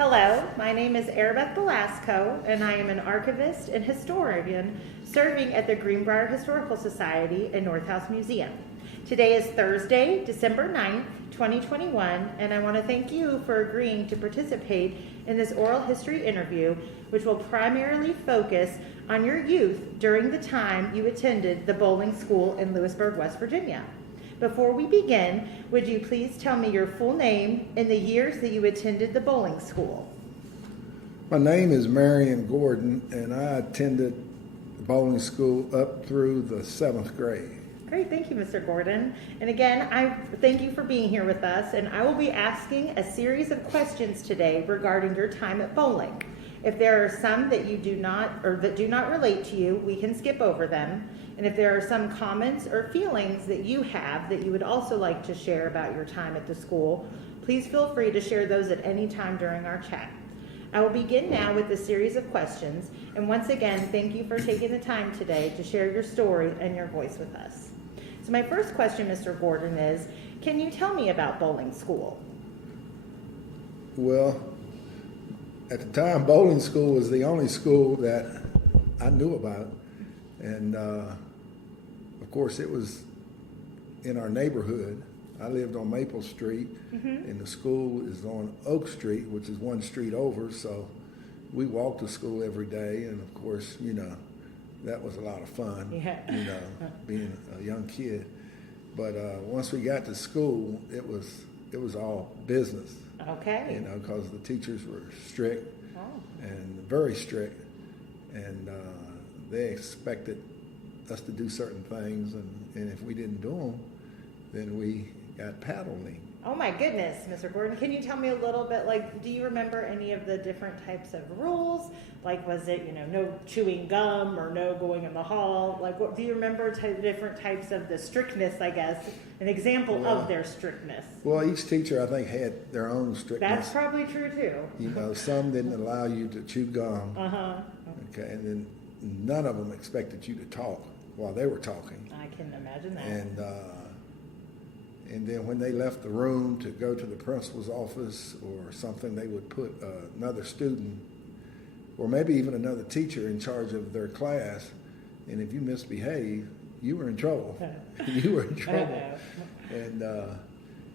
Hello, my name is Arabeth Balasko, and I am an archivist and historian serving at the Greenbrier Historical Society and North House Museum. Today is Thursday, December 9th, 2021, and I want to thank you for agreeing to participate in this oral history interview, which will primarily focus on your youth during the time you attended the Bolling School in Lewisburg, West Virginia. Before we begin, would you please tell me your full name and the years that you attended the Bolling School? My name is Marion Gordon, and I attended the Bolling School up through the 7th grade. Great, thank you, Mr. Gordon. And again, I thank you for being here with us, and I will be asking a series of questions today regarding your time at Bolling. If there are some that you do not, or that do not relate to you, we can skip over them. And if there are some comments or feelings that you have that you would also like to share about your time at the school, please feel free to share those at any time during our chat. I will begin now with a series of questions, and once again, thank you for taking the time today to share your story and your voice with us. So my first question, Mr. Gordon, is, can you tell me about Bolling School? Well, at the time, Bolling School was the only school that I knew about, and of course, it was in our neighborhood. I lived on Maple Street, and the school is on Oak Street, which is one street over, so we walked to school every day, and of course, you know, that was a lot of fun, you know, being a young kid. But once we got to school, it was all business. Okay. You know, because the teachers were strict and very strict, and they expected us to do certain things, and if we didn't do them, then we got paddling. Oh my goodness, Mr. Gordon, can you tell me a little bit, like, do you remember any of the different types of rules? Like, was it, you know, no chewing gum or no going in the hall? Like, what do you remember different types of the strictness, I guess, an examal of their strictness? Well, each teacher, I think, had their own strictness. That's probably true, too. You know, some didn't allow you to chew gum. Okay, and then none of them expected you to talk while they were talking. I can imagine that. And then when they left the room to go to the principal's office or something, they would put another student or maybe even another teacher in charge of their class. And if you misbehaved, you were in trouble. You were in trouble. And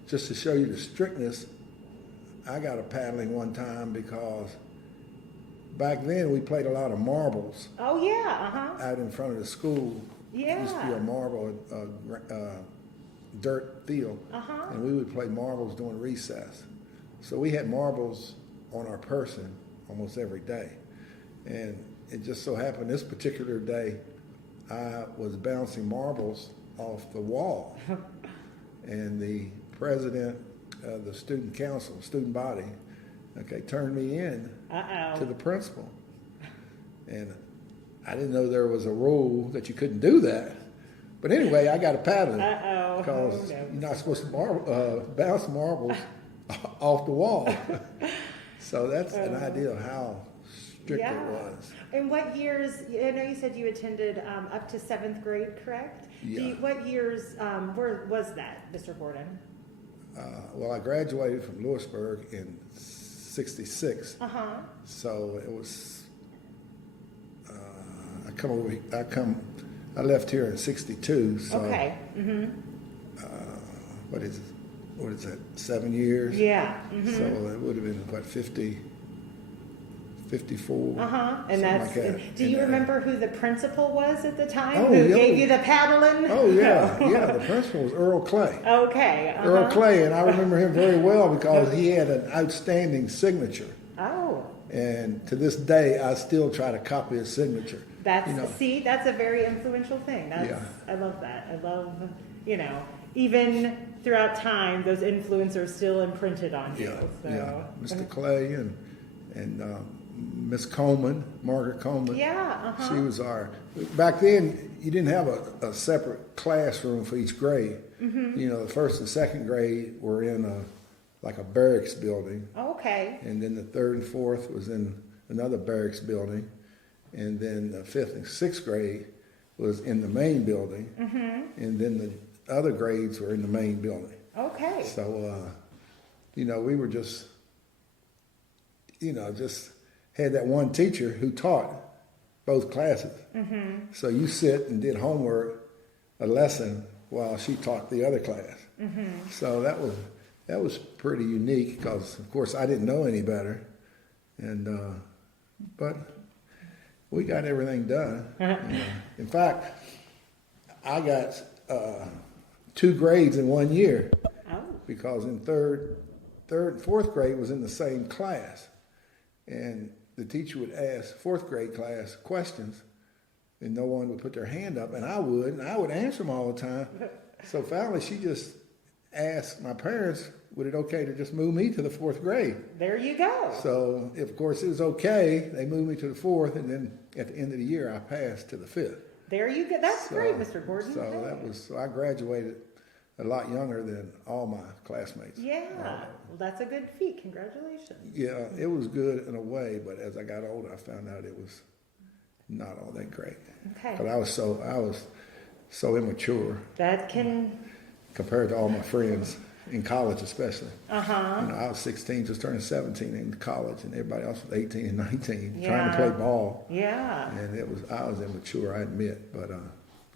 just to show you the strictness, I got a paddling one time because back then we played a lot of marbles. Oh, yeah, out in front of the school. Yeah. It used to be a marble, dirt field, and we would play marbles during recess. So we had marbles on our person almost every day. And it just so happened this particular day, I was bouncing marbles off the wall. And the president of the student council, student body, turned me in to the principal. And I didn't know there was a rule that you couldn't do that. But anyway, I got a paddling because you're not supposed to bounce marbles off the wall. So that's an idea of how strict it was. And what years, I know you said you attended up to 7th grade, correct? Yeah. What years was that, Mr. Gordon? Well, I graduated from Lewisburg in 66. So it was, I left here in 62, so what is that, 7 years? Yeah. So it would have been, 54? And that's, like that. do you remember who the principal was at the time? Oh, who gave you the paddling? Oh, yeah. Yeah, the principal was Earl Clay. Okay. Earl Clay, and I remember him very well because he had an outstanding signature. Oh. And to this day, I still try to copy his signature. See, that's a very influential thing. I love that. I love, even throughout time, those influencers still imprinted on you. Yeah. Mr. Clay and Miss Coleman, Margaret Coleman. Yeah, She was back then, you didn't have a separate classroom for each grade. You know, the first and second grade were in a barracks building. Okay. And then the third and fourth was in another barracks building. And then the 5th and 6th grade was in the main building. And then the other grades were in the main building. Okay. So, we were just just had that one teacher who taught both classes. Mm-hmm. So you sit and did homework, a lesson, while she taught the other class. Mm-hmm. So that was pretty unique because, of course, I didn't know any better, but we got everything done. In fact, I got 2 grades in 1 year because in third and fourth grade was in the same class, and the teacher would ask fourth grade class questions, and no one would put their hand up, and I would answer them all the time. So finally, she just asked my parents, would it okay to just move me to the fourth grade? There you go. So, of course, it was okay. They moved me to the fourth, and then at the end of the year, I passed to the fifth. There you go. That's great, Mr. Gordon. So I graduated a lot younger than all my classmates. Yeah, well, that's a good feat. Congratulations. Yeah, it was good in a way, but as I got older, I found out it was not all that great. Okay. Because I was so immature. That can. Compared to all my friends in college, especially. Uh-huh. I was 16, just turning 17 in college, and everybody else was 18 and 19, trying to play ball. Yeah. And I was immature, I admit, but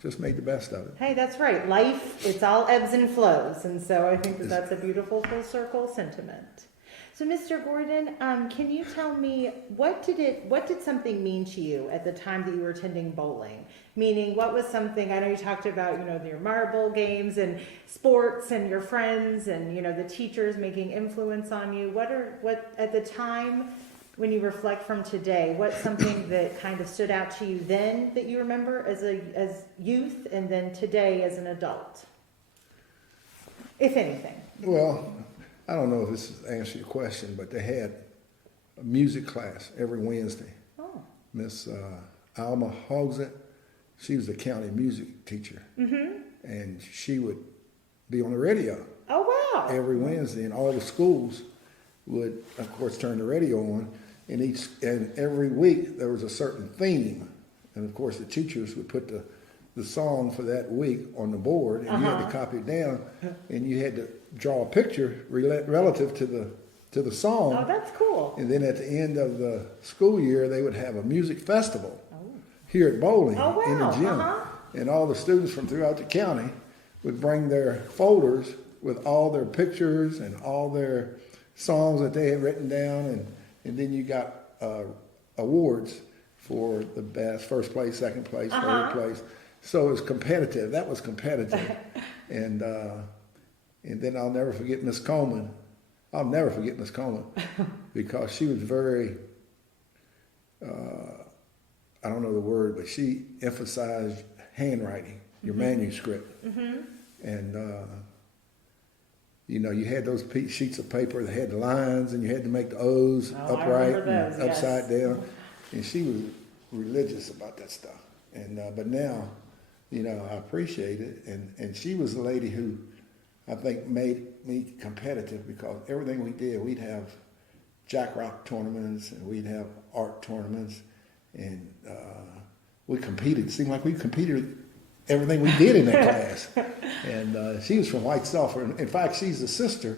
just made the best of it. Hey, that's right. Life, it's all ebbs and flows, and so I think that's a beautiful full circle sentiment. So, Mr. Gordon, can you tell me what did something mean to you at the time that you were attending bowling? Meaning, what was something? I know you talked about your marble games and sports and your friends and the teachers making influence on you. What at the time when you reflect from today? What's something that kind of stood out to you then that you remember as youth and then today as an adult, if anything? Well, I don't know if this answers your question, but they had a music class every Wednesday. Oh. Miss Alma Hogsett, she was the county music teacher. Mm-hmm. And she would be on the radio. Oh, wow. Every Wednesday, and all the schools would, of course, turn the radio on. And every week there was a certain theme. And, of course, the teachers would put the song for that week on the board, and you had to copy it down, and you had to draw a picture relative to the song. Oh, that's cool. And then at the end of the school year, they would have a music festival here at Bolling in the gym. And all the students from throughout the county would bring their folders with all their pictures and all their songs that they had written down, and then you got awards for the best, first place, second place, third place. So it was competitive. That was competitive. And then I'll never forget Miss Coleman. I'll never forget Miss Coleman because she was very, I don't know the word, but she emphasized handwriting, your manuscript. Mm-hmm. And, you had those sheets of paper that had the lines, and you had to make the O's upright and upside down. And she was religious about that stuff. And but now, I appreciate it. And she was the lady who I think made me competitive because everything we did, we'd have Jack Rock tournaments and we'd have art tournaments, and we competed. It seemed like we competed everything we did in that class. And she was from White Sulphur. In fact, she's the sister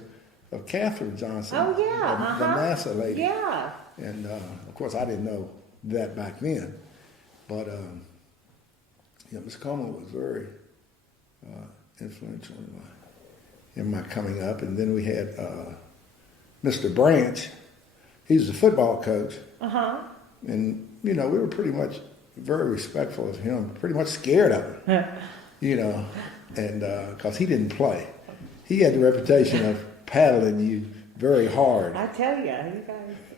of Katherine Johnson. Oh, yeah. The NASA lady. Yeah. And, of course, I didn't know that back then. But, Miss Coleman was very influential in my coming up. And then we had Mr. Branch. He was the football coach. Uh-huh. And, we were pretty much very respectful of him, pretty much scared of him, and because he didn't play. He had the reputation of paddling you very hard. I tell you guys.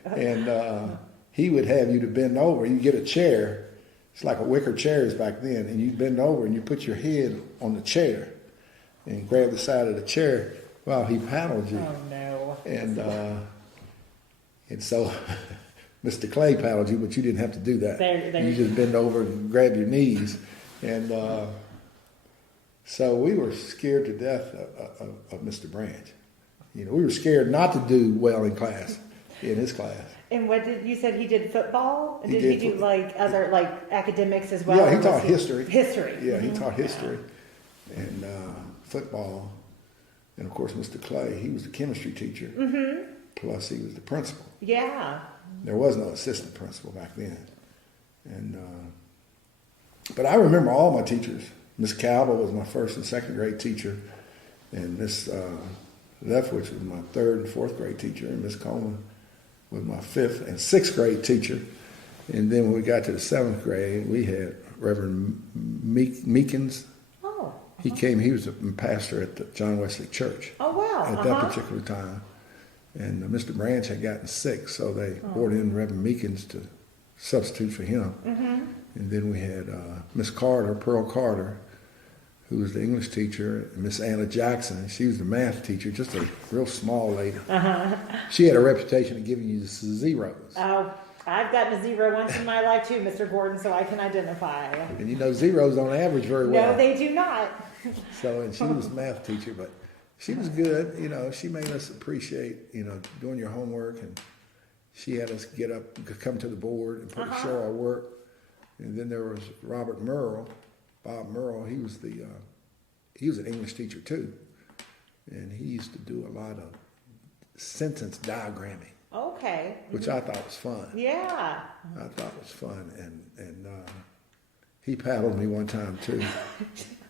And he would have you to bend over. You get a chair. It's like a wicker chairs back then, and you bend over and you put your head on the chair and grab the side of the chair while he paddled you. Oh no! And so Mr. Clay paddled you, but you didn't have to do that. You just bend over and grab your knees, and so we were scared to death of Mr. Branch. We were scared not to do well in class, in his class. And what did you said he did football? Did he do other academics as well? Yeah, he taught history. History. Yeah, he taught history and football, and of course Mr. Clay. He was the chemistry teacher. Mm-hmm. plus he was the principal. Yeah. There was no assistant principal back then. And but I remember all my teachers. Miss Calva was my first and second grade teacher, and Miss Leftwich was my third and fourth grade teacher, and Miss Coleman was my fifth and sixth grade teacher. And then when we got to the seventh grade, we had Reverend Meekins. Oh. He came. He was a pastor at the John Wesley Church. Oh, wow. At that particular time. And Mr. Branch had gotten sick, so they brought in Reverend Meekins to substitute for him. And then we had Miss Carter, Pearl Carter, who was the English teacher, and Miss Anna Jackson. She was the math teacher, just a real small lady. She had a reputation of giving you the zeros. Oh, I've gotten a zero once in my life too, Mr. Gordon, so I can identify. And you know zeros don't average very well. No, they do not. So, and she was a math teacher, but she was good. You know, she made us appreciate, you know, doing your homework, and she had us get up, come to the board and show our work. And then there was Robert Merle, Bob Merle. He was an English teacher too, and he used to do a lot of sentence diagramming. Okay. Which I thought was fun. Yeah. I thought was fun, and he paddled me one time too.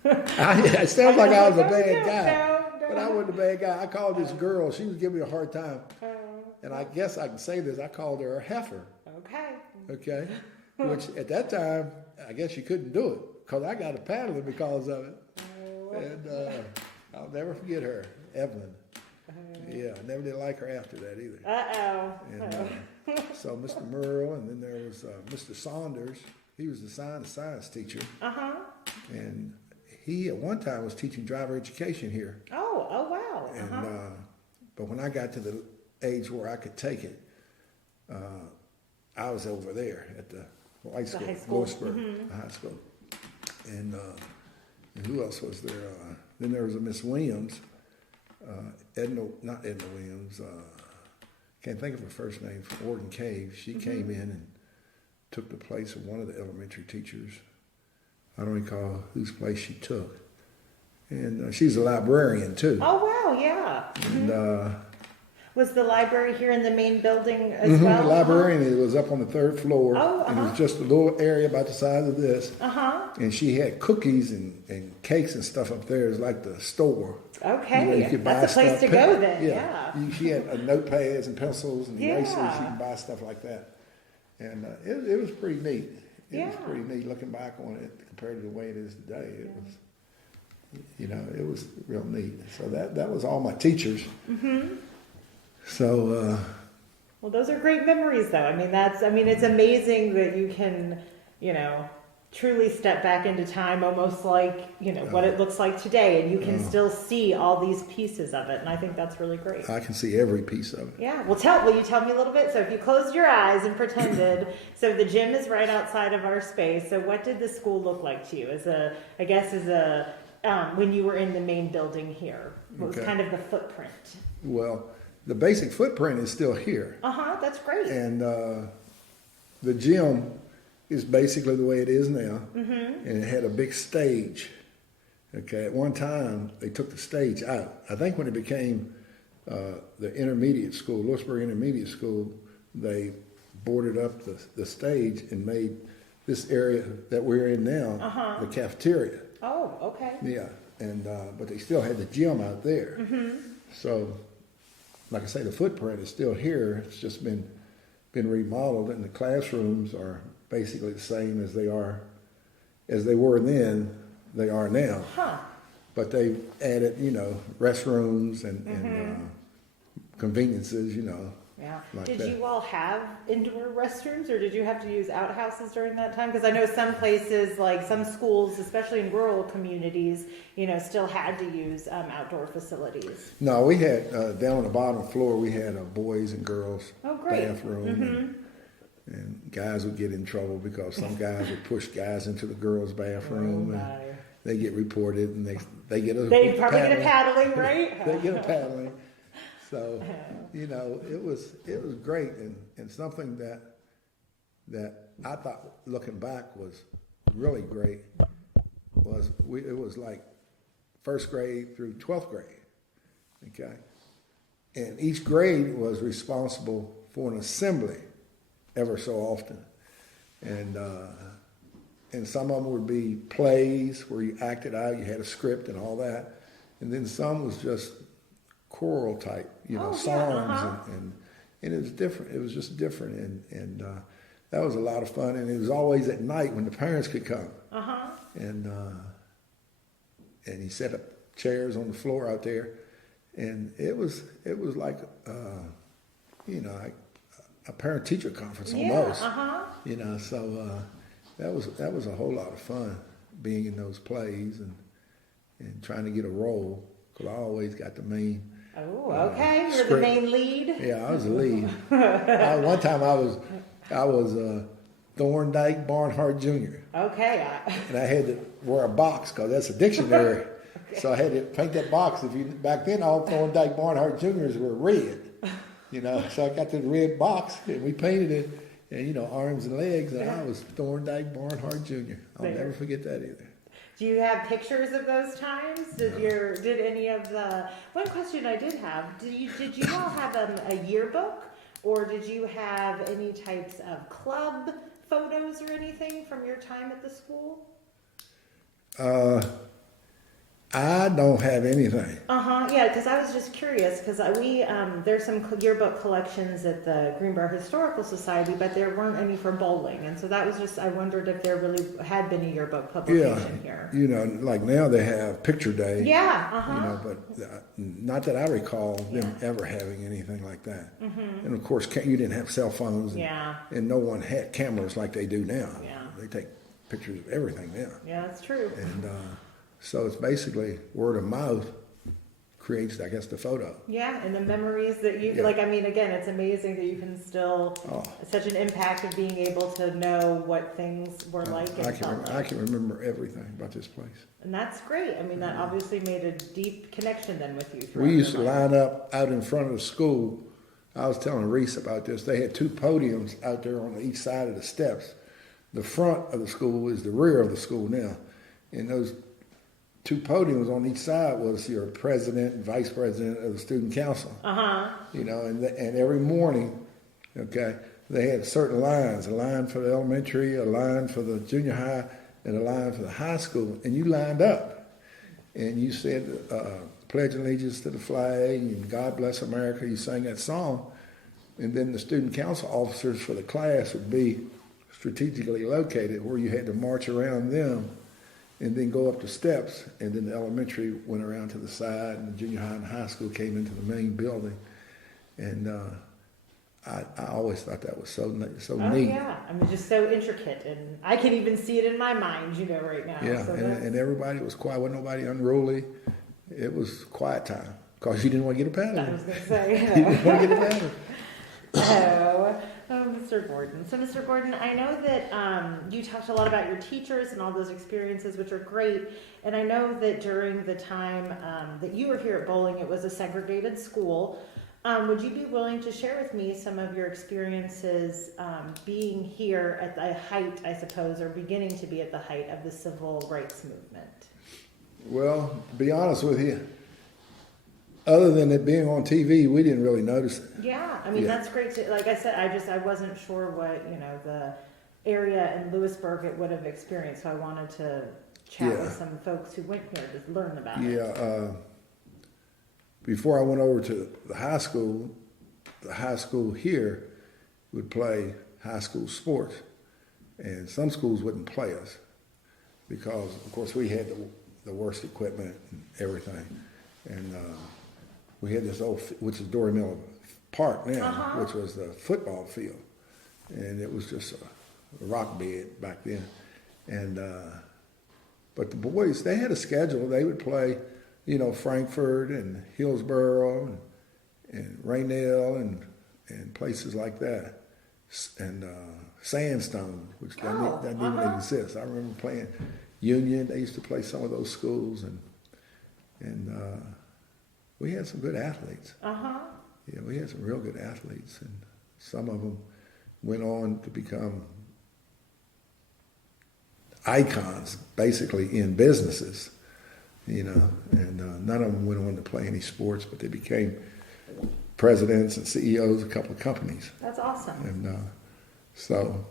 It sounds like I was a bad guy, but I wasn't a bad guy. I called this girl. She was giving me a hard time, and I guess I can say this. I called her a heifer. Okay. Which at that time, I guess you couldn't do it because I got a paddling because of it. And I'll never forget her, Evelyn. Yeah, I never did like her after that either. And so Mr. Merle, and then there was Mr. Saunders. He was the science teacher. And he at one time was teaching driver education here. Oh wow. And but when I got to the age where I could take it, I was over there at the high school, Lewisburg High School. And who else was there? Then there was a Miss Williams, not Edna Williams. Can't think of her first name, from Oregon Cave. She came in and took the place of one of the elementary teachers. I don't recall whose place she took. And she's a librarian too. Oh wow, yeah. And was the library here in the main building as well? The librarian it was up on the third floor. And it was just a little area about the size of this. And she had cookies and cakes and stuff up there. It was like the store. Okay, you could buy that's a place to go then. Yeah. She had notepads and pencils and erasers. You could buy stuff like that. And it was pretty neat. It was pretty neat looking back on it compared to the way it is today. It was, you know, it was real neat. So that was all my teachers. So. Well, those are great memories, though. I mean, it's amazing that you can, you know, truly step back into time, almost like, you know, what it looks like today, and you can still see all these pieces of it, and I think that's really great. I can see every piece of it. Yeah. Well, will you tell me a little bit? So if you closed your eyes and pretended, so the gym is right outside of our space. So what did the school look like to you when you were in the main building here? What was kind of the footprint? Well, the basic footprint is still here. That's great. And the gym is basically the way it is now. And it had a big stage. Okay, at one time they took the stage out. I think when it became the intermediate school, Lewisburg Intermediate School, they boarded up the stage and made this area that we're in now the cafeteria. Oh, okay. Yeah, and but they still had the gym out there. So, like I say, the footprint is still here. It's just been remodeled, and the classrooms are basically the same as they were then. They are now. But they added, you know, restrooms and conveniences, you know. Yeah. Like did that. you all have indoor restrooms, or did you have to use outhouses during that time? Because I know some places, like some schools, especially in rural communities, you know, still had to use outdoor facilities. No, we had down on the bottom floor. We had a boys and girls bathroom, and guys would get in trouble because some guys would push guys into the girls' bathroom, and they get reported, and they get a probably get a paddling, right? They get a paddling. So, you know, it was great, and something that I thought, looking back, was really great it was like first grade through 12th grade, okay? and each grade was responsible for an assembly ever so often. And some of them would be plays where you acted out, you had a script and all that. And then some was just choral type, songs. And it was different. It was just different. And that was a lot of fun. And it was always at night when the parents could come. And he set up chairs on the floor out there. And it was like, like a parent-teacher conference almost. So that was a whole lot of fun being in those plays and trying to get a role, because I always got the main. Oh, okay. You're the main lead. Yeah, I was the lead. One time I was Thorndike Barnhart Jr. Okay. And I had to wear a box because that's a dictionary. Okay. So I had to paint that box. Back then, all Thorndike Barnhart Juniors were red. So I got the red box and we painted it, and arms and legs, and I was Thorndike Barnhart Jr. I'll never forget that either. Do you have pictures of those times? Did any of the? One question I did have: Did you all have a yearbook, or did you have any types of club photos or anything from your time at the school? I don't have anything. Yeah, because I was just curious, because there's some yearbook collections at the Greenbrier Historical Society, but there weren't any for bowling, and so that was just, I wondered if there really had been a yearbook publication here. Like now they have picture day. Yeah, but not that I recall them ever having anything like that. And of course, you didn't have cell phones. And no one had cameras like they do now. They take pictures of everything now. Yeah, that's true. And so it's basically word of mouth creates, I guess, the photo. Yeah, and the memories that you, again, it's amazing that you can still, such an impact of being able to know what things were like. I can remember everything about this place. And that's great. That obviously made a deep connection then with you. We used to line up out in front of the school. I was telling Reese about this. They had two podiums out there on each side of the steps. The front of the school is the rear of the school now. And those two podiums on each side was your president and vice president of the student council. And every morning, they had certain lines, a line for the elementary, a line for the junior high, and a line for the high school. And you lined up and you said, pledge allegiance to the flag and God bless America. You sang that song. And then the student council officers for the class would be strategically located where you had to march around them and then go up the steps, and then the elementary went around to the side, and the junior high and high school came into the main building. And I always thought that was so neat. Yeah, just so intricate, and I can even see it in my mind, right now. Yeah, so and everybody was quiet. Wasn't nobody unruly. It was quiet time, because you didn't want to get a pattern. I was going to say. You didn't want to get a pattern. Mr. Gordon. So, Mr. Gordon, I know that you talked a lot about your teachers and all those experiences, which are great. And I know that during the time that you were here at Bolling, it was a segregated school. Would you be willing to share with me some of your experiences being here at the height, I suppose, or beginning to be at the height of the civil rights movement? Well, to be honest with you, other than it being on TV, we didn't really notice it. Yeah, that's great. Like I said, I wasn't sure what, the area in Lewisburg it would have experienced, so I wanted to chat with some folks who went here to learn about it. Before I went over to the high school here would play high school sports, and some schools wouldn't play us because, of course, we had the worst equipment and everything. And we had this old, which is Dory Miller Park now, which was the football field. And it was just a rock bed back then. And but the boys, they had a schedule. They would play, Frankfurt and Hillsborough and Raynell and places like that. And Sandstone, which doesn't even exist. I remember playing Union. They used to play some of those schools, and we had some good athletes. Yeah, we had some real good athletes, and some of them went on to become icons, basically, in businesses, and none of them went on to play any sports, but they became presidents and CEOs of a couple of companies. That's awesome. And so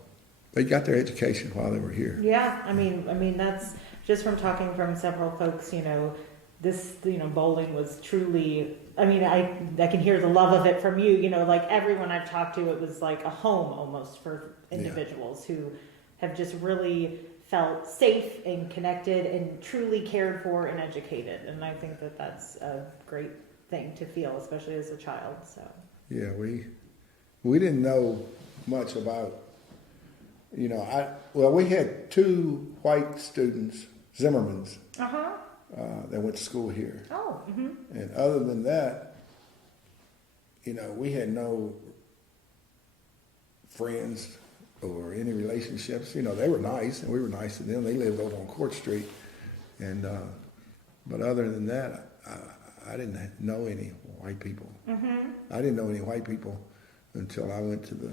they got their education while they were here. Yeah, I mean that's just from talking from several folks. This bowling was truly. I mean, I can hear the love of it from you. Like everyone I've talked to, it was like a home almost for individuals who have just really felt safe and connected and truly cared for and educated. And I think that that's a great thing to feel, especially as a child. So yeah, we didn't know much about. We had 2 white students, Zimmermans, that went to school here. Oh. Mm-hmm. And other than that, we had no friends or any relationships. They were nice, and we were nice to them. They lived over on Court Street, and but other than that, I didn't know any white people. Mm-hmm. I didn't know any white people until I went to the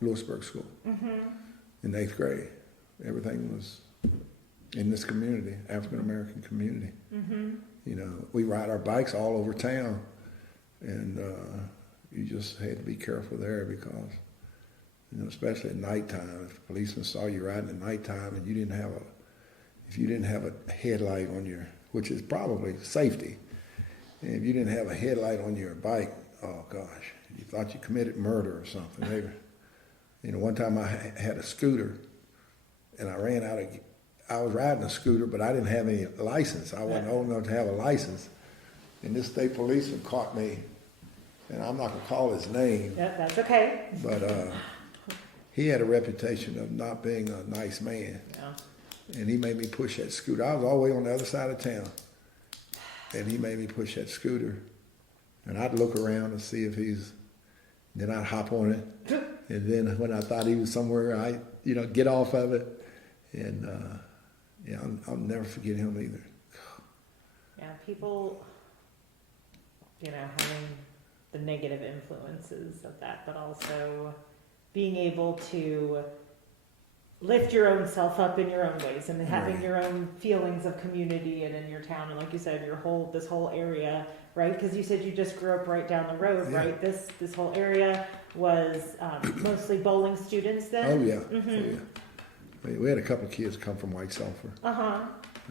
Lewisburg school in 8th grade. Everything was in this community, African American community. Mm-hmm. We ride our bikes all over town, and you just had to be careful there because, especially at nighttime, if a policeman saw you riding at nighttime and if you didn't have a headlight on your, which is probably safety, and if you didn't have a headlight on your bike, oh gosh, you thought you committed murder or something. One time I had a scooter, and I was riding a scooter, but I didn't have any license. I wasn't old enough to have a license. And this state policeman caught me, and I'm not going to call his name. Yep, that's okay. But he had a reputation of not being a nice man. Yeah. And he made me push that scooter. I was all the way on the other side of town. And he made me push that scooter. And I'd look around and see if then I'd hop on it. And then when I thought he was somewhere, I'd, get off of it. And, I'll never forget him either. Yeah, people, having the negative influences of that, but also being able to lift your own self up in your own ways and having your own feelings of community and in your town. And like you said, this whole area, right? Because you said you just grew up right down the road, right? This whole area was mostly bowling students then? Oh, yeah. Mm-hmm. Oh, yeah. We had a couple of kids come from White Sulphur.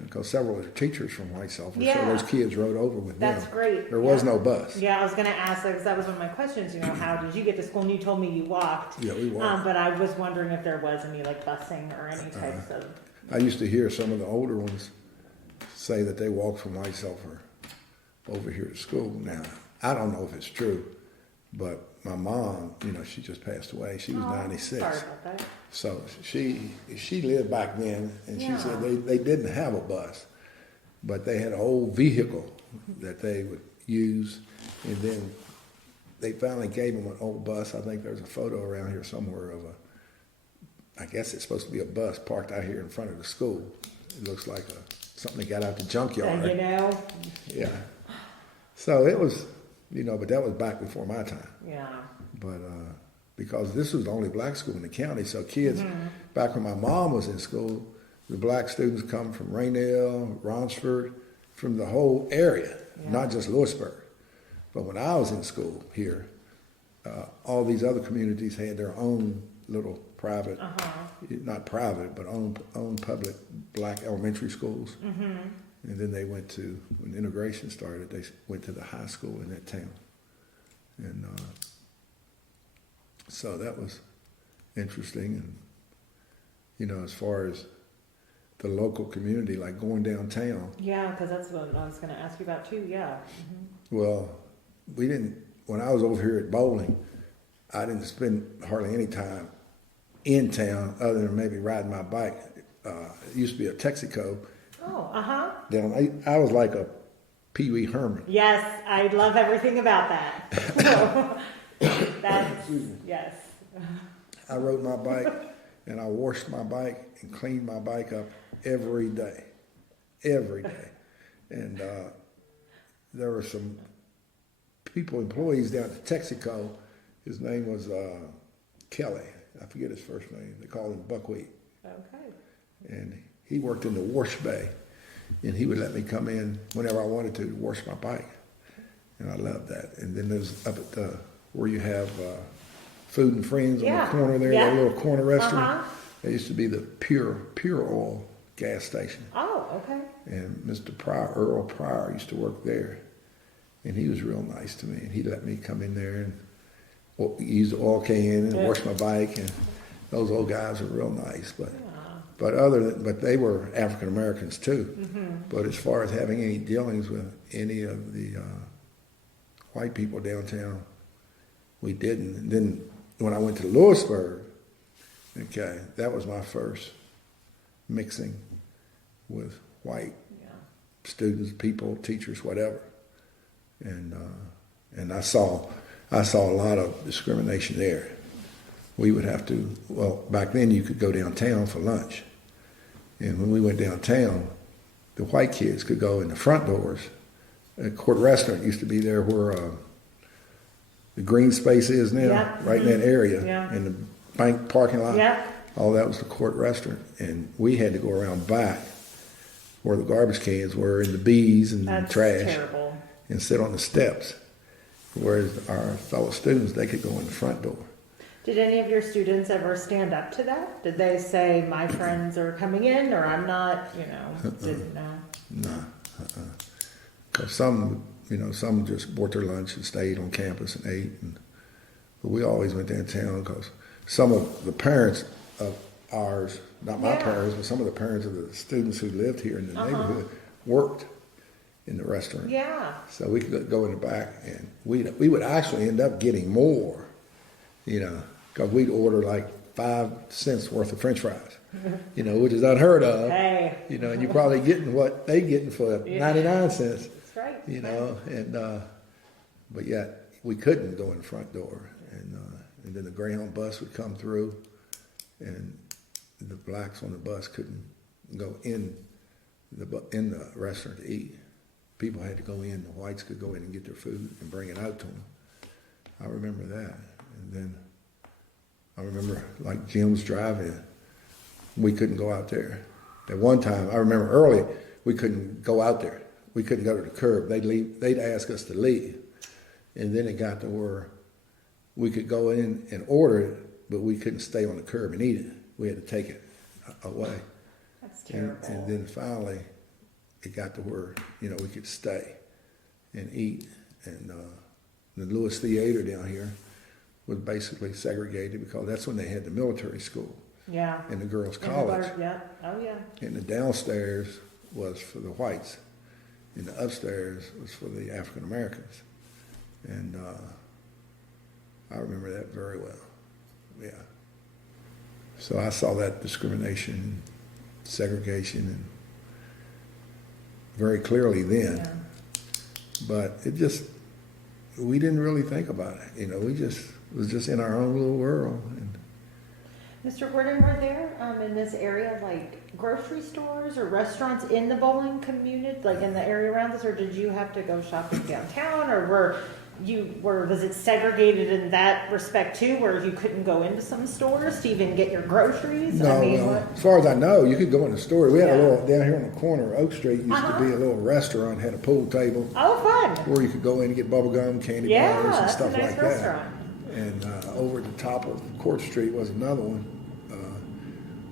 Because several of their teachers from White Sulphur, so those kids rode over with them. That's great. There was no bus. Yeah, I was going to ask, because that was one of my questions, how did you get to school? And you told me you walked. Yeah, we walked. But I was wondering if there was any busing or any types of... I used to hear some of the older ones say that they walked from White Sulphur over here to school. Now, I don't know if it's true, but my mom, she just passed away. She was 96. Sorry about that. So she lived back then, and she said they didn't have a bus, but they had an old vehicle that they would use, and then they finally gave them an old bus. I think there's a photo around here somewhere of I guess it's supposed to be a bus parked out here in front of the school. It looks like something that got out the junkyard. Yeah. So it was, but that was back before my time. Yeah. But because this was the only black school in the county, so kids, back when my mom was in school, the black students come from Raynell, Ronsford, from the whole area, not just Lewisburg. But when I was in school here, all these other communities had their own little private, not private, but own public black elementary schools. And then they went to, when integration started, they went to the high school in that town. And so that was interesting. And, as far as the local community, like going downtown. Yeah, because that's what I was going to ask you about too, yeah. Well, when I was over here at Bolling, I didn't spend hardly any time in town other than maybe riding my bike. It used to be a Texaco. Oh, Down, I was like a Pee Wee Herman. Yes, I love everything about that. Yes. I rode my bike and I washed my bike and cleaned my bike up every day. And there were some employees down at Texaco. His name was Kelly. I forget his first name. They called him Buckwheat. Okay. And he worked in the wash bay. And he would let me come in whenever I wanted to wash my bike. and I love that. And then there's up at the, where you have Food and Friends on the corner there, that little corner restaurant. There used to be the Pure Oil gas station. Oh, okay. And Mr. Pryor, Earl Pryor, used to work there. And he was real nice to me. And he let me come in there and use the oil can and wash my bike. And those old guys were real nice. But they were African Americans too. But as far as having any dealings with any of the white people downtown, we didn't. And then when I went to Lewisburg, okay, that was my first mixing with white students, people, teachers, whatever. And I saw a lot of discrimination there. We would have to, well, back then you could go downtown for lunch. And when we went downtown, the white kids could go in the front doors. A Court Restaurant used to be there where the green space is now, right in that area, in the bank parking lot. All that was the Court Restaurant. And we had to go around back where the garbage cans were and the bees and the trash. Terrible. And sit on the steps. Whereas our fellow students, they could go in the front door. Did any of your students ever stand up to that? Did they say, my friends are coming in, or I'm not, didn't know? No. Because some just bought their lunch and stayed on campus and ate. But we always went downtown because some of the parents of ours, not my parents, but some of the parents of the students who lived here in the neighborhood worked in the restaurant. Yeah. So we could go in the back, and we would actually end up getting more, because we'd order like 5 cents worth of French fries, which is unheard of. Hey. And you're probably getting what they getting for 99 cents. That's right. And but yet we couldn't go in the front door, and then the Greyhound bus would come through, and the blacks on the bus couldn't go in the restaurant to eat. People had to go in. The whites could go in and get their food and bring it out to them. I remember that. And then I remember like Jim's Drive-In. We couldn't go out there. At one time, I remember early, we couldn't go out there. We couldn't go to the curb. They'd ask us to leave. And then it got to where we could go in and order it, but we couldn't stay on the curb and eat it. We had to take it away. That's terrible. And then finally, it got to where, we could stay and eat. And the Lewis Theater down here was basically segregated because that's when they had the military school. Yeah. And the girls' college. Oh, yeah. And the downstairs was for the whites. And the upstairs was for the African Americans. And I remember that very well. Yeah. So I saw that discrimination, segregation, and very clearly then. Yeah. But we didn't really think about it. It was just in our own little world. And Mr. Gordon, were there in this area like grocery stores or restaurants in the Bolling community, like in the area around us, or did you have to go shopping downtown, or was it segregated in that respect too, where you couldn't go into some stores to even get your groceries? No, as far as I know, you could go in the store. We had a little, down here on the corner of Oak Street, used to be a little restaurant, had a pool table. Oh, fun. Where you could go in and get bubble gum, candy bars, and stuff like restaurant. that. And over at the top of Court Street was another one.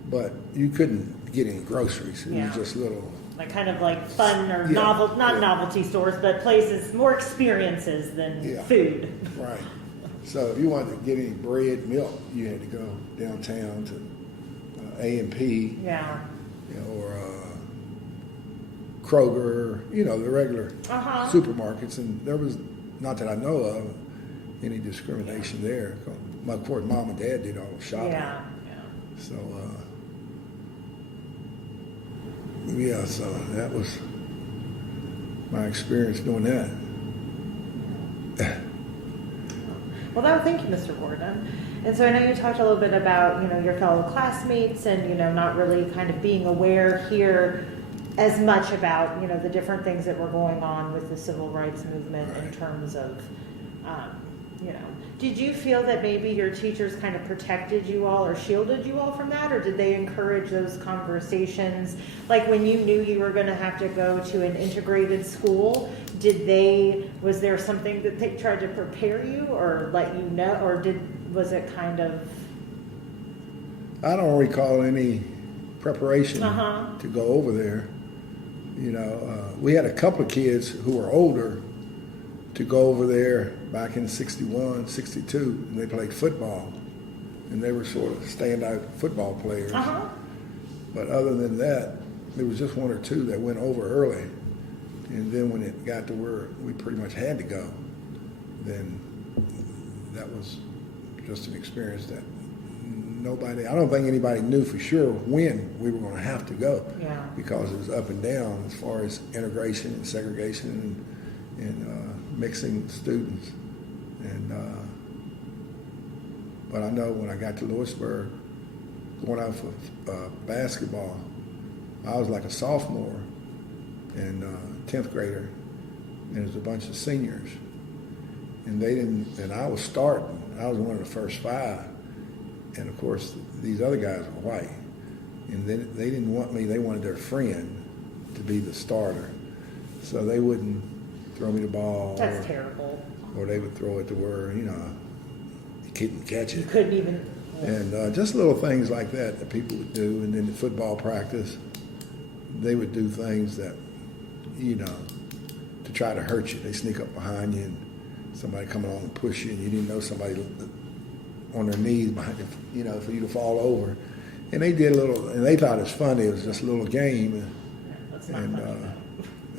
But you couldn't get any groceries. It was just little... Like kind of like fun or novelty stores, but places, more experiences than food. Right. So if you wanted to get any bread, milk, you had to go downtown to A&P. Yeah. Or Kroger, the regular supermarkets. And there was, not that I know of, any discrimination there. Of course, Mom and Dad did all the shopping. Yeah. So, so that was my experience doing that. Well, thank you, Mr. Gordon. And so I know you talked a little bit about, your fellow classmates and, not really kind of being aware here as much about, the different things that were going on with the civil rights movement in terms of, did you feel that maybe your teachers kind of protected you all or shielded you all from that, or did they encourage those conversations? Like when you knew you were going to have to go to an integrated school, was there something that they tried to prepare you or let you know, or was it kind of? I don't recall any preparation Uh-huh. to go over there. We had a couple of kids who were older to go over there back in 61, 62, and they played football. And they were sort of standout football players. Uh-huh. But other than that, there was just one or two that went over early. And then when it got to where we pretty much had to go, then that was just an experience that I don't think anybody knew for sure when we were going to have to go. Yeah. Because it was up and down as far as integration and segregation and mixing students. But I know when I got to Lewisburg, going out for basketball, I was like a sophomore and 10th grader, and there was a bunch of seniors. And I was starting. I was one of the first 5. And of course, these other guys were white. And then they didn't want me, they wanted their friend to be the starter. So they wouldn't throw me the ball. That's terrible. Or they would throw it to where, you couldn't catch it. You couldn't even. Yeah. And just little things like that people would do. And then the football practice, they would do things that, to try to hurt you. They sneak up behind you and somebody come along and push you, and you didn't know somebody on their knees behind you, for you to fall over. And they did and they thought it was funny. It was just a little game. That's not funny.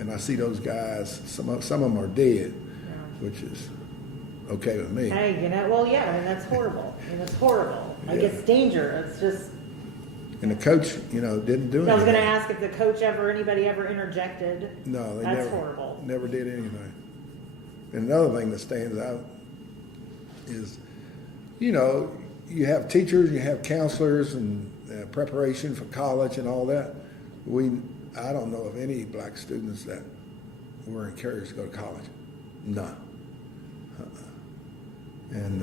And I see those guys, some of them are dead, which is okay with me. Hey, that's horrible. It's horrible. Like, it's danger. It's just. And the coach, didn't do anything. I was going to ask if the coach anybody ever interjected. No, That's horrible. Never did anything. And another thing that stands out is, you have teachers, you have counselors, and preparation for college and all that. I don't know of any black students that were encouraged to go to college. None. And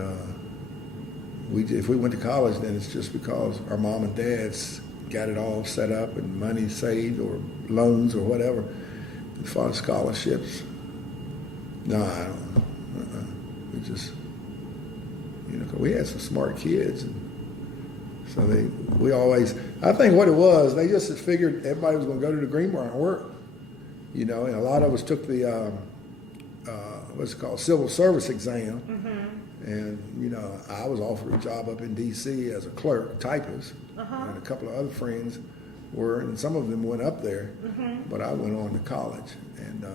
if we went to college, then it's just because our mom and dads got it all set up and money saved or loans or whatever. As far as scholarships, no, I don't. We just, we had some smart kids, and so I think what it was, they just figured everybody was going to go to the Greenbrier and work, and a lot of us took the what's it called, civil service exam. Mm-hmm. And, I was offered a job up in D.C. as a clerk, typist, and a couple of other friends were, and some of them went up there, but I went on to college. And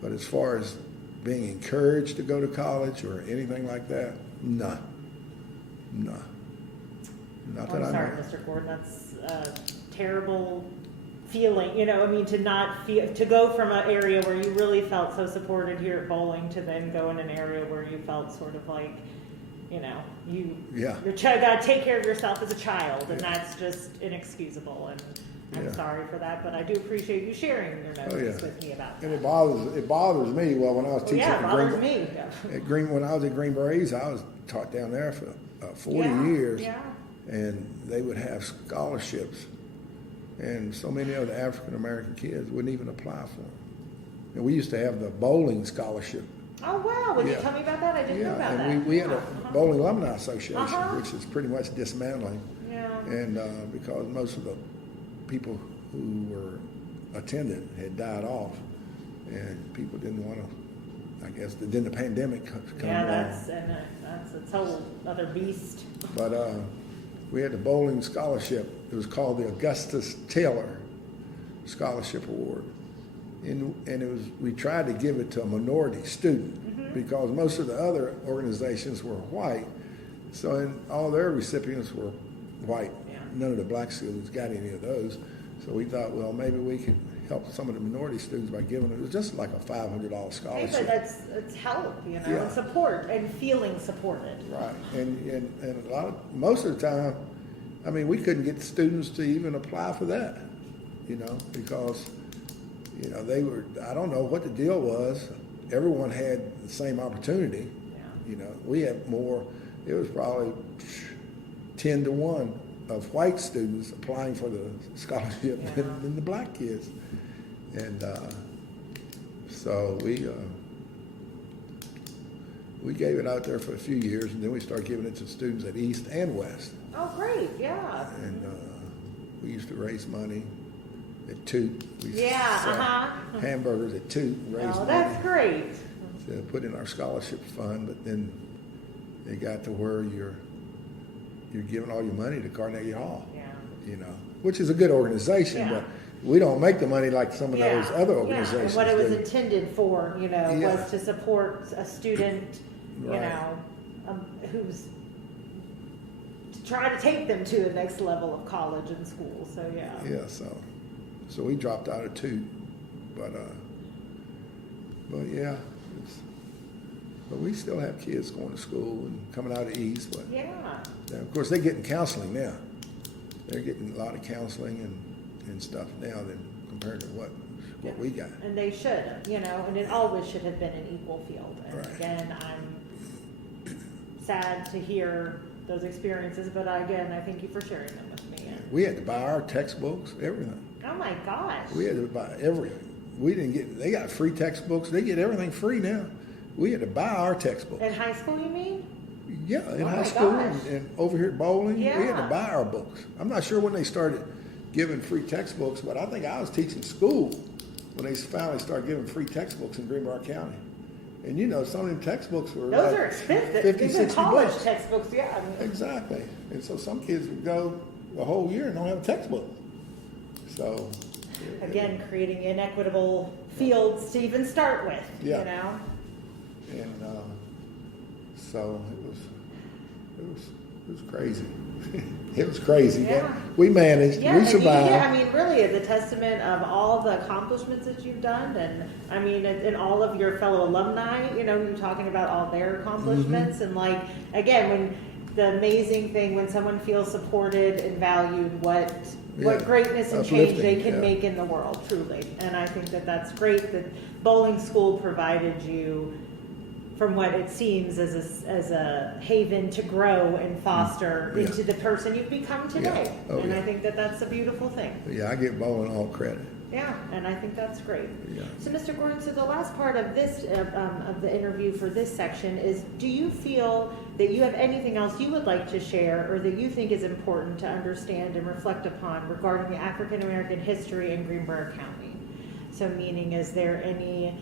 but as far as being encouraged to go to college or anything like that, no. Not that I know. I'm sorry, Mr. Gordon, that's a terrible feeling, to go from an area where you really felt so supported here at Bolling to then go in an area where you felt sort of like, your child got to take care of yourself as a child, and that's just inexcusable. And I'm sorry for that, but I do appreciate you sharing your notes with me about that. And it bothers me. Well, when I was teaching when I was at Greenbrier, I was taught down there for 40 years, and they would have scholarships. And so many of the African American kids wouldn't even apply for them. And we used to have the bowling scholarship. Oh, wow. Would you tell me about that? I didn't know about that. And we had a Bowling Alumni Association, which is pretty much dismantling. Yeah. And because most of the people who were attended had died off, and people didn't want to, I guess, then the pandemic come along. That's a whole other beast. But we had the bowling scholarship. It was called the Augustus Taylor Scholarship Award. And we tried to give it to a minority student because most of the other organizations were white. So all their recipients were white. Yeah. None of the black students got any of those. So we thought, well, maybe we could help some of the minority students by giving them. It was just like a $500 scholarship. Hey, but it's help, and support and feeling supported. Right. And most of the time, we couldn't get the students to even apply for that, because, they were, I don't know what the deal was. Everyone had the same opportunity. Yeah. We had more, it was probably 10 to 1 of white students applying for the scholarship than the black kids. And So we gave it out there for a few years, and then we started giving it to students at East and West. Oh, great, yeah. And we used to raise money at Toot. We used to Yeah, sell hamburgers at Toot and raise Oh, money that's great. to put in our scholarship fund. But then it got to where you're giving all your money to Carnegie Hall. Yeah. You know, which is a good organization, Yeah. but we don't make the money like some of those other Yeah, organizations and what it was do. intended for, Yeah. was to support a student, Right. who's to try to take them to the next level of college and school. So Yeah, so we dropped out of Toot, but yeah, but we still have kids going to school and coming out of East, but yeah. of course they're getting counseling now. They're getting a lot of counseling and stuff now than compared to what we got. And they should, and it always should have been an equal field. And Right. again, I'm sad to hear those experiences, but I thank you for sharing them with me. We had to buy our textbooks, everything. Oh my gosh. We had to buy everything. They got free textbooks. They get everything free now. We had to buy our textbooks. In high school, you mean? Yeah, in Oh high my school gosh. and over here at Bolling, we had to Yeah. buy our books. I'm not sure when they started giving free textbooks, but I think I was teaching school when they finally started giving free textbooks in Greenbrier County. And some of them textbooks were Those like are expensive. 50, Even 60 college bucks. textbooks, yeah. Exactly. And so some kids would go the whole year and don't have a textbook. So Again, creating inequitable fields to even start with, Yeah. And so it was crazy. It was crazy, Yeah. but we managed. Yeah, We and survived. really, it's a testament of all the accomplishments that you've done, and all of your fellow alumni. You're talking about all their accomplishments, Mm-hmm. and again, when the amazing thing when someone feels supported and valued, what Yeah. greatness and change they Uplifting, can yeah. make in the world, truly. And I think that that's great that Bolling School provided you, from what it seems, as a haven to grow and foster Yeah. into the person you've become today. Oh, and yeah. I think that that's a beautiful thing. Yeah, I give Bowen all credit. Yeah, and I think that's great. Yeah. So, Mr. Gordon, so the last part of this of the interview for this section is: do you feel that you have anything else you would like to share, or that you think is important to understand and reflect upon regarding the African American history in Greenbrier County? So, meaning, is there any,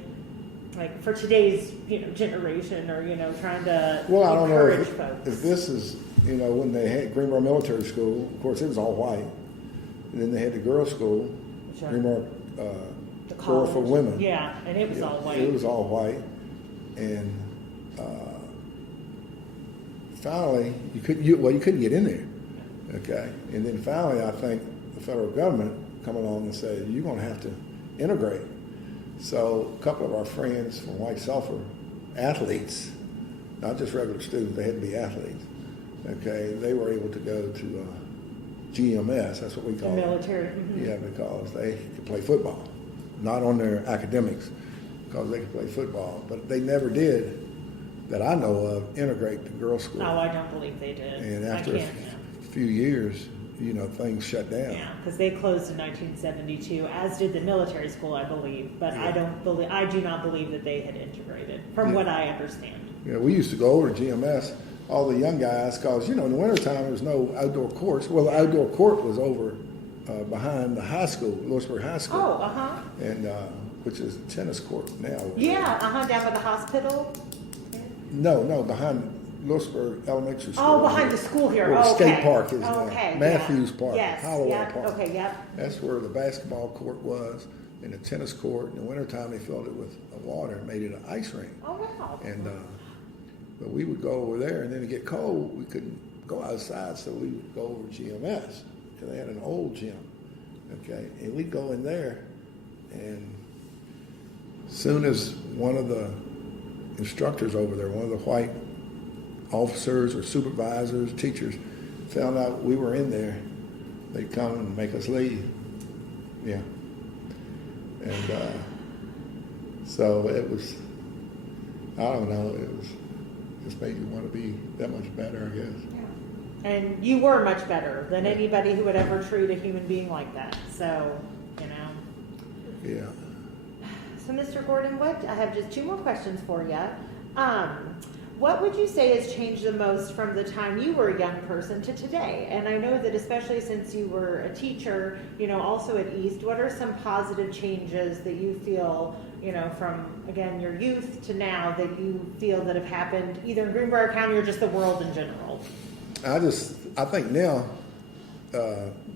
for today's generation, or trying to Well, I don't know encourage if folks? this is, when they had Greenbrier Military School, of course, it was all white. And then they had the girls' school, Sure. Greenbrier The School for college. Women. Yeah, and it was all white. It was all white. And finally, you couldn't get in there. Okay? And then finally, I think the federal government come along and said, you're going to have to integrate. So a couple of our friends from White Sulphur, athletes, not just regular students, they had to be athletes. Okay? They were able to go to GMS, that's what we The call it. military. Mhm. Yeah, because they could play football, not on their academics, because they could play football. But they never did, that I know of, integrate the girls' school. Oh, I don't believe they did. And after I a can't. few years, things shut down. Yeah, because they closed in 1972, as did the military school, I believe. But Yeah. I do not believe that they had integrated, from Yeah. what I understand. Yeah, we used to go over to GMS, all the young guys, because, in the wintertime, there was no outdoor courts. Well, the outdoor court was over behind the high school, Lewisburg High School. Oh, uh-huh. And, which is a tennis court now. Yeah, uh-huh, down by the hospital. No, behind Lewisburg Elementary School. Oh, behind the school here. Where the Oh, skate okay. park is Oh, now. okay, Matthews yeah. Park, Yes, Holloway yeah, Park. okay, yep. That's where the basketball court was, and the tennis court. In the wintertime, they filled it with water and made it an ice rink. Oh, wow. And but we would go over there, and then it get cold, we couldn't go outside, so we would go over to GMS, because they had an old gym. Okay, and we'd go in there, and soon as one of the instructors over there, one of the white officers or supervisors, teachers, found out we were in there, they'd come and make us leave. Yeah. And so it was, I don't know, it was just made you want to be that much better, I guess. Yeah. And you were much better than anybody who would ever treat a human being like that. So, Yeah. So, So, Mr. Gordon, I have just two more questions for you. What would you say has changed the most from the time you were a young person to today? And I know that especially since you were a teacher, also at East, what are some positive changes that you feel, from, again, your youth to now that you feel that have happened either in Greenbrier County or just the world in general? I think now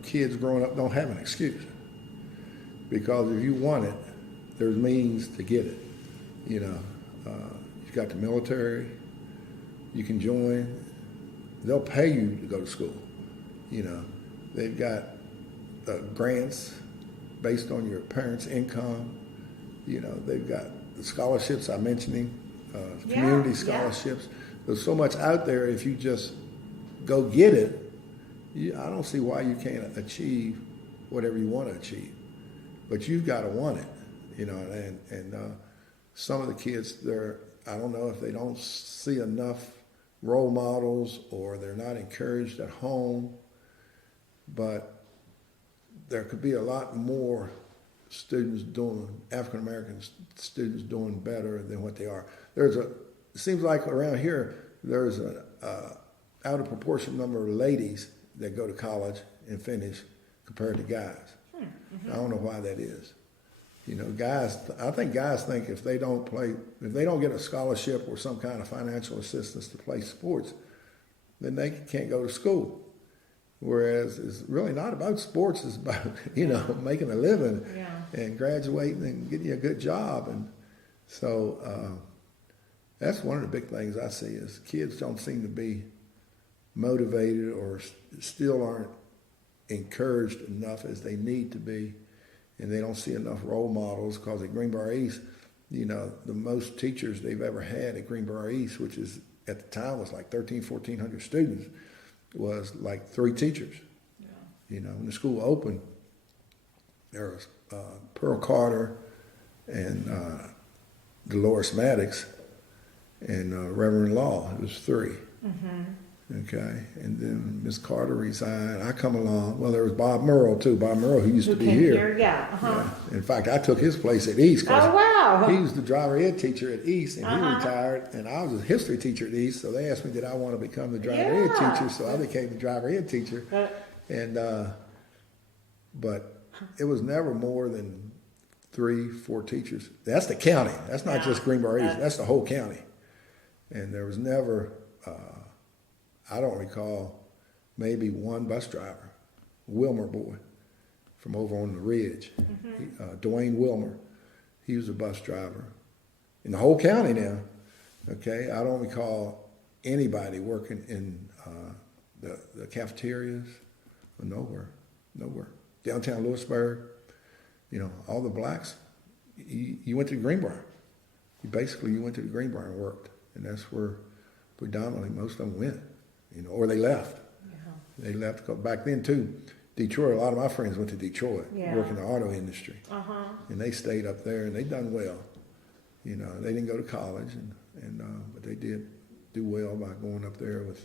kids growing up don't have an excuse, because if you want it, there's means to get it. You've got the military. You can join. They'll pay you to go to school. They've got grants based on your parents' income. They've got the scholarships I'm mentioning, community scholarships. There's so much out there. If you just go get it, I don't see why you can't achieve whatever you want to achieve. But you've got to want it, and some of the kids, I don't know if they don't see enough role models or they're not encouraged at home, but there could be a lot more African American students doing better than what they are. It seems like around here there's an out of proportion number of ladies that go to college and finish compared to guys. Mm-hmm. I don't know why that is. I think guys think if they don't get a scholarship or some kind of financial assistance to play sports, then they can't go to school. Whereas it's really not about sports, it's about, making a living and graduating and getting a good job. And so that's one of the big things I see is kids don't seem to be motivated or still aren't encouraged enough as they need to be. And they don't see enough role models, because at Greenbrier East, the most teachers they've ever had at Greenbrier East, which is at the time was like 1,400 students, was like 3 teachers. Yeah. When the school opened, there was Pearl Carter and Dolores Maddox and Reverend Law. It was 3. Mm-hmm. Okay, and then Miss Carter resigned. I come along. Well, there was Bob Murrow too. Bob Murrow, who used to be here. Yeah. Uh-huh. Yeah. In fact, I took his place at East. Oh wow! He was the driver ed teacher at East, and he retired. And I was a history teacher at East, so they asked me did I want to become the driver ed teacher. So I became the driver ed teacher. But it was never more than 3, 4 teachers. That's the county. That's not just Greenbrier East. That's the whole county. And there was never. I don't recall maybe one bus driver, Wilmer boy, from over on the ridge. Mm-hmm. Dwayne Wilmer, he was a bus driver in the whole county now. Okay, I don't recall anybody working in the cafeterias. Nowhere. Downtown Lewisburg, all the blacks. You went to Greenbrier. You went to the Greenbrier and worked, and that's where predominantly most of them went. Or they left. Yeah. They left, because back then too, Detroit, a lot of my friends went to Detroit, work in the auto industry. Uh-huh. And they stayed up there and they done well. They didn't go to college, but they did do well by going up there with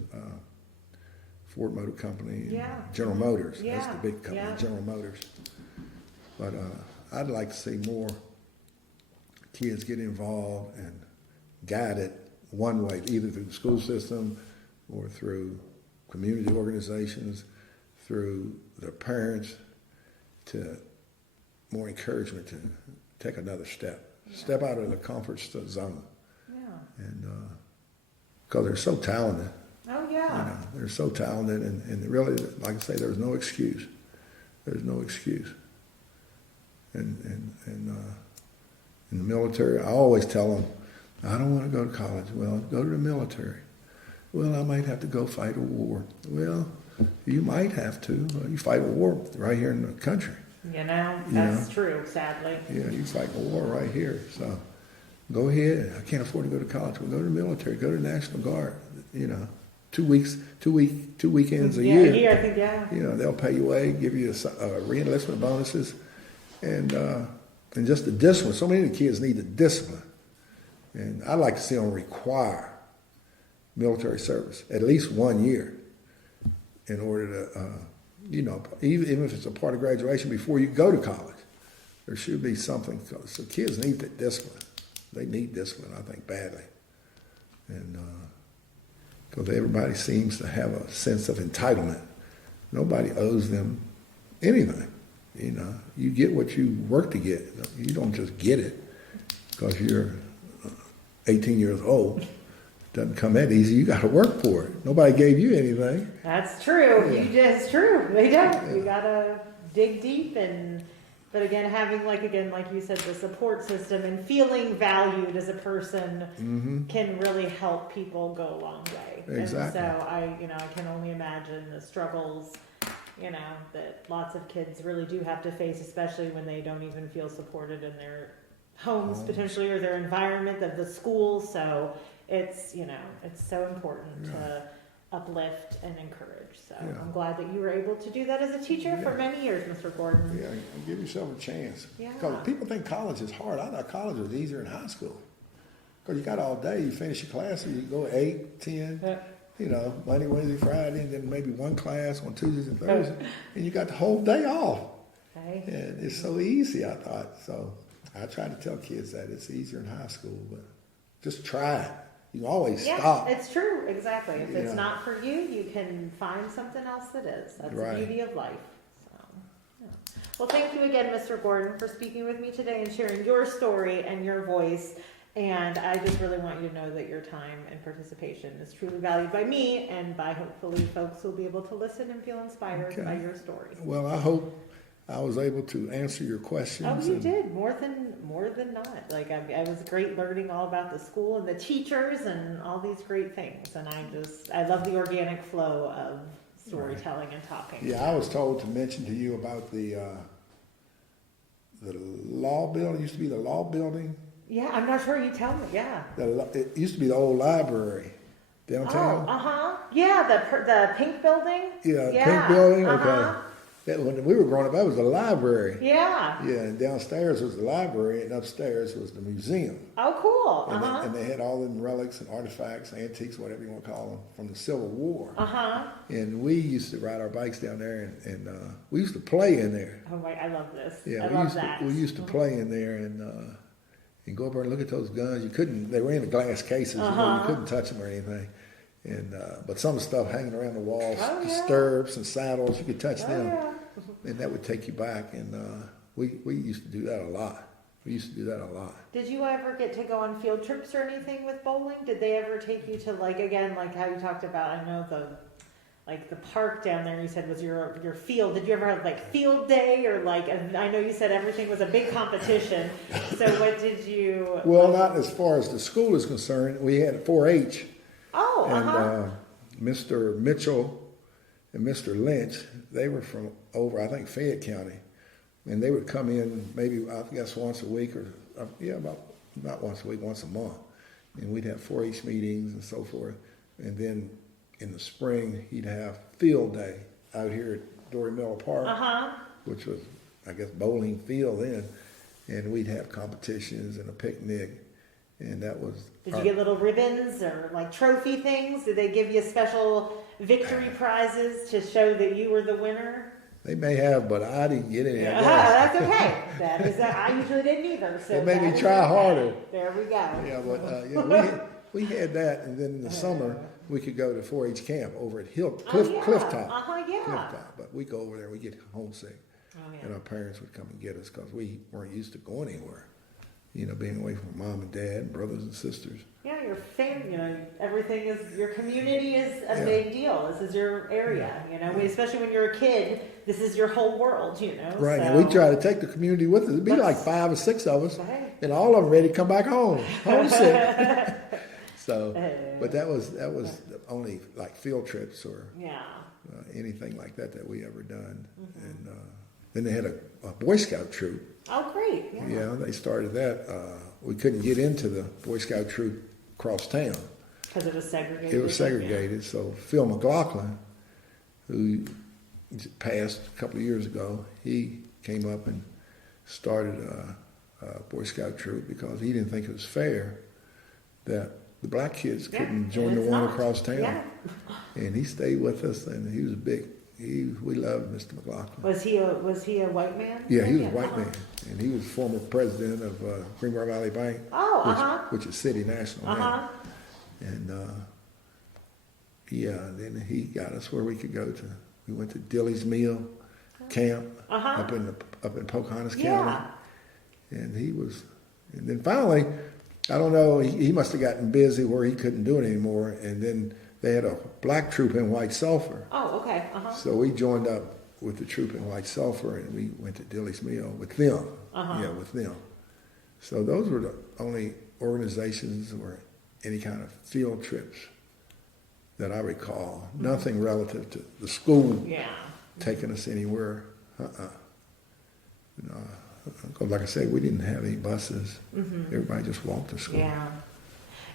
Ford Motor Company and General Motors. Yeah. That's the big company, General Motors. But I'd like to see more kids get involved and guided one way, either through the school system or through community organizations, through their parents, to more encouragement to take another step. Step out of the comfort zone. Yeah. And because they're so talented. Oh, yeah. They're so talented, and really, like I say, there's no excuse. There's no excuse. And in the military, I always tell them, I don't want to go to college. Well, go to the military. Well, I might have to go fight a war. Well, you might have to. You fight a war right here in the country. That's true, sadly. Yeah, you fight a war right here. So go ahead. I can't afford to go to college. Well, go to the military. Go to the National Guard. 2 weekends a year. A year, I think, they'll pay you away, give you re-enlistment bonuses, and just the discipline. So many of the kids need the discipline. And I'd like to see them require military service at least 1 year in order to, even if it's a part of graduation before you go to college. there should be something. So kids need that discipline. They need discipline, I think, badly. And because everybody seems to have a sense of entitlement. Nobody owes them anything. You know, you get what you work to get. You don't just get it because you're 18 years old. It doesn't come that easy. You got to work for it. Nobody gave you anything. That's true. Yeah. It's true. They don't. Yeah. You got to dig deep but again, having like you said, the support system and feeling valued as a person can really help people go a long way. Exactly. And so I can only imagine the struggles, that lots of kids really do have to face, especially when they don't even feel supported in their homes potentially, or their environment of the school. So it's, it's so important to uplift and encourage. So I'm glad that you were able to do that as a teacher for many years, Mr. Gordon. Yeah, give yourself a chance. Yeah. Because people think college is hard. I thought college was easier than high school. Because you got all day. You finish your classes, you go 8, 10, Monday, Wednesday, Friday, and then maybe one class on Tuesdays and Thursdays. And you got the whole day off. Okay. And it's so easy, I thought. So I try to tell kids that it's easier in high school, but just try it. You can always stop. Yeah, it's true. Exactly. If it's not for you, you can find something else that is. That's the beauty of life. So, Well, thank you again, Mr. Gordon, for speaking with me today and sharing your story and your voice. And I just really want you to know that your time and participation is truly valued by me and by hopefully folks who will be able to listen and feel inspired by your story. Well, I hope I was able to answer your questions. Oh, you did more than not. Like I was great learning all about the school and the teachers and all these great things. And I love the organic flow of storytelling and talking. Yeah, I was told to mention to you about the law building. It used to be the law building. Yeah, I'm not sure. You tell me. Yeah. It used to be the old library downtown. Oh, yeah, the pink building. Yeah, pink building. Okay. That when we were growing up, that was the library. Yeah. Yeah, and downstairs was the library, and upstairs was the museum. Oh, cool. And they had all them relics and artifacts, antiques, whatever you want to call them, from the Civil War. And we used to ride our bikes down there, and we used to play in there. Oh my, I love this. Yeah, we used to play in there and go over and look at those guns. You couldn't; they were in the glass cases. You couldn't touch them or anything. And but some stuff hanging around the walls, the stirrups and saddles, you could touch them, and that would take you back. And we used to do that a lot. Did you ever get to go on field trips or anything with bowling? Did they ever take you to like how you talked about? I know the park down there. You said was your field. Did you ever have like field day or like? I know you said everything was a big competition. So what did you? Well, not as far as the school is concerned. We had 4-H. Oh, and Mr. Mitchell and Mr. Lynch, they were from over, I think, Fayette County. And they would come in maybe, I guess, once a week or, not once a week, once a month. And we'd have 4-H meetings and so forth. And then in the spring, he'd have field day out here at Dory Miller Park, which was, I guess, bowling field then. And we'd have competitions and a picnic. And that was. Did you get little ribbons or like trophy things? Did they give you special victory prizes to show that you were the winner? They may have, but I didn't get any. That's okay. I usually didn't either. So it made me try harder. There we go. Yeah, but we had that, and then in the summer we could go to 4-H camp over at Clifftop. Clifftop, but we go over there, we get homesick, and our parents would come and get us because we weren't used to going anywhere. Being away from mom and dad, and brothers and sisters. Yeah, your family, everything is, your community is a big deal. This is your area, especially when you're a kid, this is your whole world, Right, so. and we try to take the community with us. It'd be like 5 or 6 of us, and all of them ready to come back home, homesick. So, but that was only like field trips or anything like that we ever done. And then they had a Boy Scout troop. Oh, great. Yeah, they started that. We couldn't get into the Boy Scout troop across town. Because it was segregated? It was segregated. So Phil McLaughlin, who passed a couple of years ago, he came up and started a Boy Scout troop because he didn't think it was fair that the black kids couldn't join the one across town. Yeah. And he stayed with us, and he was we loved Mr. McLaughlin. Was he a white man? Yeah, he was a white man. and he was former president of Greenbrier Valley Bank, Oh, which is City National now. And then he got us where we could go to. We went to Dilly's Mill Camp up in Pocahontas County. Yeah. And and then finally, I don't know, he must have gotten busy where he couldn't do it anymore. And then they had a black troop in White Sulphur. Oh, okay. So we joined up with the troop in White Sulphur, and we went to Dilly's Mill with them. Yeah, with them. So those were the only organizations or any kind of field trips that I recall. Nothing relative to the school taking us anywhere. No. Like I said, we didn't have any buses. Everybody just walked to school. Yeah.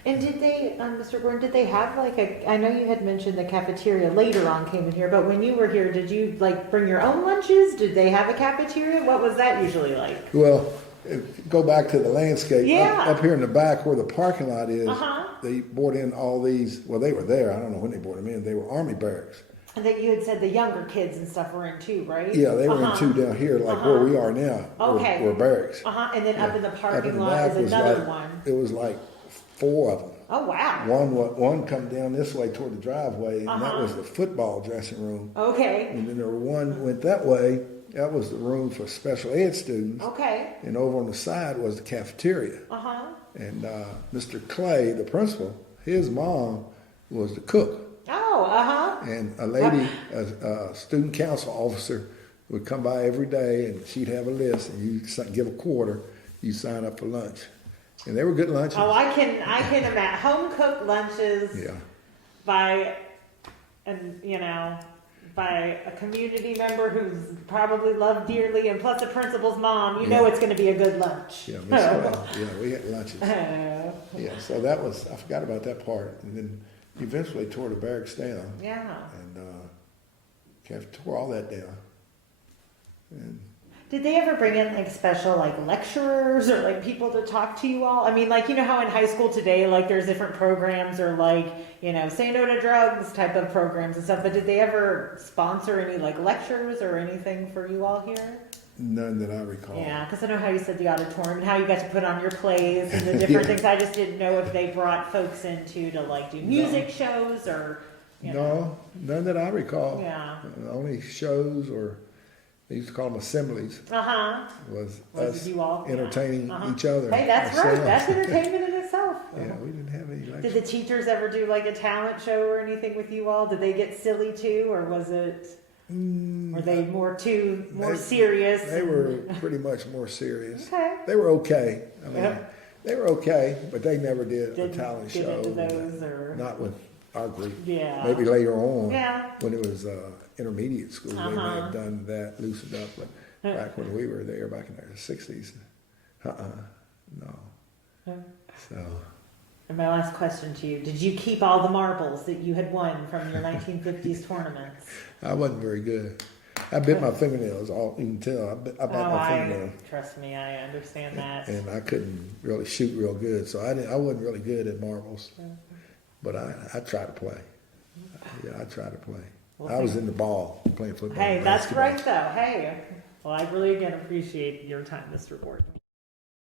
And did they, Mr. Gordon, did they have I know you had mentioned the cafeteria later on came in here, but when you were here, did you bring your own lunches? Did they have a cafeteria? What was that usually like? Well, go back to the landscape. Yeah. Up here in the back where the parking lot is, they brought in all these, well, they were there. I don't know when they brought them in. They were Army barracks. And that you had said the younger kids and stuff were in too, right? Yeah, they were in two down here, where we are now. Okay. Were barracks. And then up in the parking lot back is another one. It was like 4 of them. Oh, wow. One come down this way toward the driveway, and that was the football dressing room. Okay. And then there were one went that way. That was the room for special ed students. Okay. And over on the side was the cafeteria. And Mr. Clay, the principal, his mom was the cook. Oh, And a lady, a student council officer, would come by every day, and she'd have a list, and you give a quarter, you sign up for lunch. And they were good lunches. Oh, I can imagine home cooked lunches. Yeah. By a community member who's probably loved dearly, and plus the principal's mom, you know it's going to be a good lunch. Yeah, Miss Clay. Yeah, we had lunches. Yeah, so that was, I forgot about that part. And then eventually tore the barracks down. Yeah. And tore all that down. And did they ever bring in special lecturers or people to talk to you all? I mean, you know how in high school today, there's different programs or say no to drugs type of programs and stuff, but did they ever sponsor any lectures or anything for you all here? None that I recall. Yeah, because I know how you said the auditorium and how you got to put on your plays and the different things. I just didn't know if they brought folks in to do music shows or, No, none that I recall. Yeah. Only shows, or they used to call them assemblies. Was us you all entertaining each other. Hey, that's right. That's entertainment in itself. Yeah, we didn't have any lectures. Did the teachers ever do a talent show or anything with you all? Did they get silly too, or was it? Were they more serious? They were pretty much more serious. Okay. They were okay. I mean, they were okay, but they never did a talent show. Not with our group. Yeah. Maybe later on. Yeah. When it was intermediate school, they may have done that, loosened up. But back when we were there, back in the 60s, no. So. And my last question to you, did you keep all the marbles that you had won from your 1950s tournaments? I wasn't very good. I bit my fingernails, you can tell. I bit my fingernails. Trust me, I understand that. And I couldn't really shoot real good, so I wasn't really good at marbles. But I tried to play. Yeah, I tried to play. I was in the ball, playing football. Hey, that's right though. Hey, well, I really again appreciate your time, Mr. Gordon.